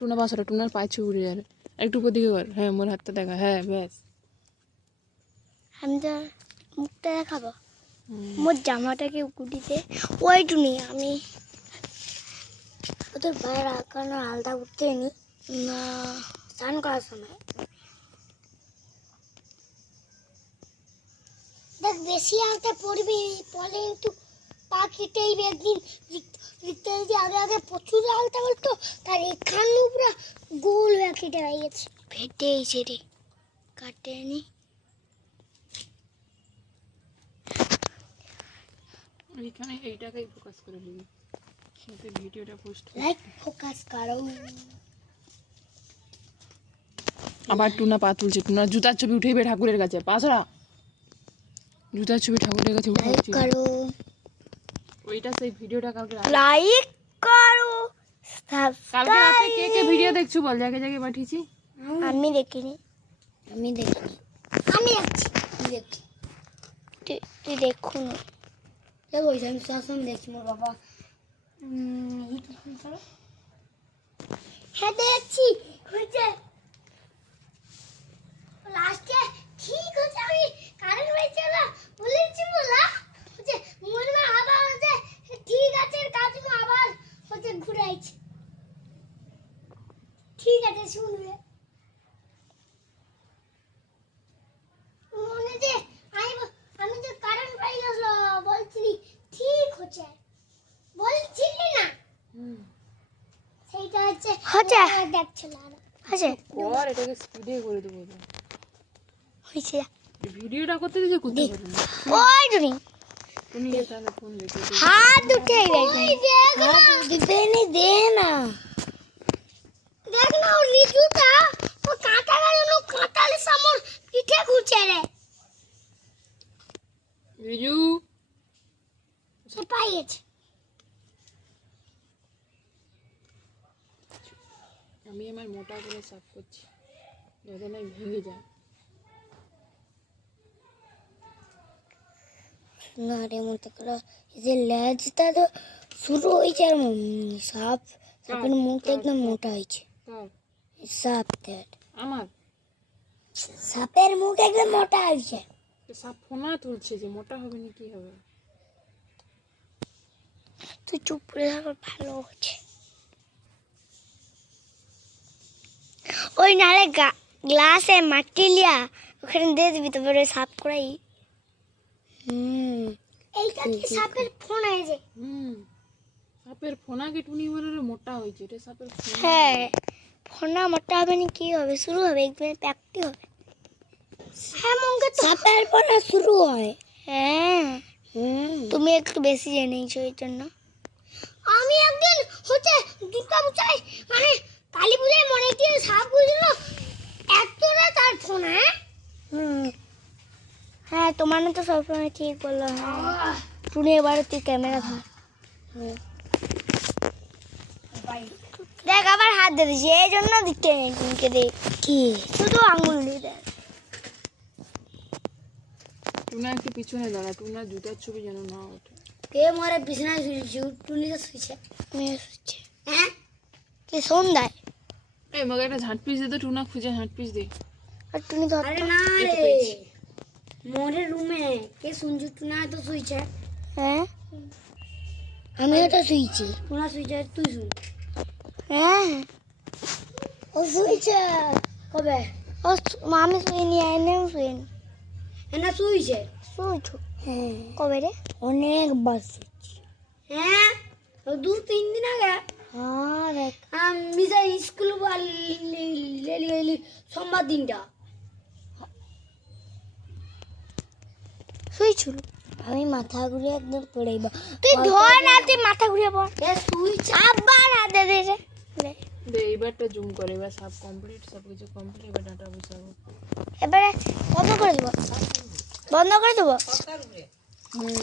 Tuna বাসরা toner পায়ে উড়ে যাবে একটু ওদিকে কর। হ্যাঁ মোর হাতটা দেখা। হ্যাঁ ব্যাস আমি তো মুখটা দেখাবো মোর জামাটাকে গুটিতে ওইটু নেই আমি ওদের বাইরে আঁকানো আলাদা উঠতে নি না স্নান করার সময় দেখ বেশি আলতা পড়বি পরে একটু পাখিটাই একদিন লিখতে যদি আগে আগে প্রচুর আলতা বলতো তার এখানে পুরো গোল হয়ে কেটে হয়ে গেছে ফেটে এসে রে কাটে নি এইখানে এইটাকেই ফোকাস করে দিবি কিন্তু ভিডিওটা পোস্ট লাইক ফোকাস করো আবার টুনা পা তুলছে টুনা জুতার ছবি উঠেইবে ঠাকুরের কাছে পাসরা জুতার ছবি ঠাকুরের কাছে লাইক উঠাচ্ছি করো ওইটা সেই ভিডিওটা কালকে লাইক করো কালকে রাতে কে কে সাবস্ক্রাইব ভিডিও দেখছো বল জায়গায় জায়গায় পাঠিয়েছি আমি দেখিনি আমি দেখছি দেখছি তুই দেখুন দেখো ওই আমি সবসময় দেখছি মোর বাবা হ্যাঁ দেখছি হয়েছে লাস্টে ঠিক হচ্ছে আমি কারেন্ট হয়েছে না বলেছি বলা হচ্ছে মনে মা আবার হচ্ছে ঠিক আছে কাজ আবার হচ্ছে ঘুরে আইছে ঠিক আছে শুনবে মনে যে আমি যে কারেন্ট পাই গেল বলছিলি ঠিক হচ্ছে বলছিলি না সেইটা হচ্ছে দেখছিল হচ্ছে কর এটাকে স্পিডে করে দেবো হয়েছে ভিডিওটা করতে দিতে করতে পারি না ওই জুনি তুমি তাহলে ফোন দেখে হাত উঠে গেছে হাত দিবে নি দে না দেখ না ও লিচুটা ও কাঁটা গেল কাঁটালে সামর পিঠে ঘুরছে রে রিজু সে পাইয়েছে আমি আমার মোটা করে সাফ করছি যাতে না ভেঙে যায় না রে মতো করে এই যে লেজটা তো শুরু হয়েছে আর সাপের মুখটা একদম মোটা হয়েছে সাপের আমার সাপের মুখ একদম মোটা হয়েছে সাপ ফোনা তুলছে যে মোটা হবে না কি হবে তুই চুপ করে থাকো ভালো হচ্ছে ওই নালে গ্লাসে মাটি লিয়া ওখানে দিয়ে দিবি তারপরে সাফ করাই এইটা কি সাপের ফোন আছে সাপের ফোনা কি টুনি বলে মোটা হয়েছে এটা সাপের ফোনা হ্যাঁ ফোনা মোটা হবে না কি হবে শুরু হবে একদম প্যাকটি হবে হ্যাঁ মঙ্গে সাপের ফোনা শুরু হয় হ্যাঁ তুমি একটু বেশি জেনেছো এই জন্য আমি একদিন হচ্ছে দুর্গা পূজায় মানে কালী পূজায় মনে কি সাপ বুঝল এতটা তার ফোন হ্যাঁ তোমার তো সবসময় ঠিক বললো হ্যাঁ শুনে এবারে তুই ক্যামেরা ধর দেখ আবার হাত দিয়ে দিচ্ছি এই জন্য দিতে নেই তুমিকে দেখ কি শুধু আঙুল দিয়ে দেখ টুনা একটু পিছনে দাঁড়া টুনা জুতার ছবি যেন না ওঠে কে মারে বিছানায় শুয়েছি টুনি তো শুয়েছে মেয়ে শুয়েছে হ্যাঁ কি সন্ধ্যায় এই মগে একটা ঝাঁট পিস দে তো টুনা খুঁজে ঝাঁট পিস দে আর টুনি তো আরে না রে মোরে রুমে কে শুনছু টুনা তো শুয়েছে হ্যাঁ আমিও তো শুয়েছি টুনা শুয়েছে তুই শুন হ্যাঁ ও শুয়েছে কবে ও মামি শুইনি আইনেও শুইনি এনা শুয়েছে শুয়েছো হ্যাঁ কবে রে অনেকবার শুয়েছি হ্যাঁ ও 2-3 দিন আগে হ্যাঁ দেখ আমি যাই স্কুল লেলি সোমবার দিনটা শুয়েছিল আমি মাথা ঘুরে একদম পড়েইব তুই ধর না তুই মাথা ঘুরে পড় এ শুয়েছে আবার হাতে দে রে দে এইবারটা জুম করে এবার সব কমপ্লিট সব কিছু কমপ্লিট এবার ডাটা বসাবো এবারে বন্ধ করে দেবো বন্ধ করে দেবো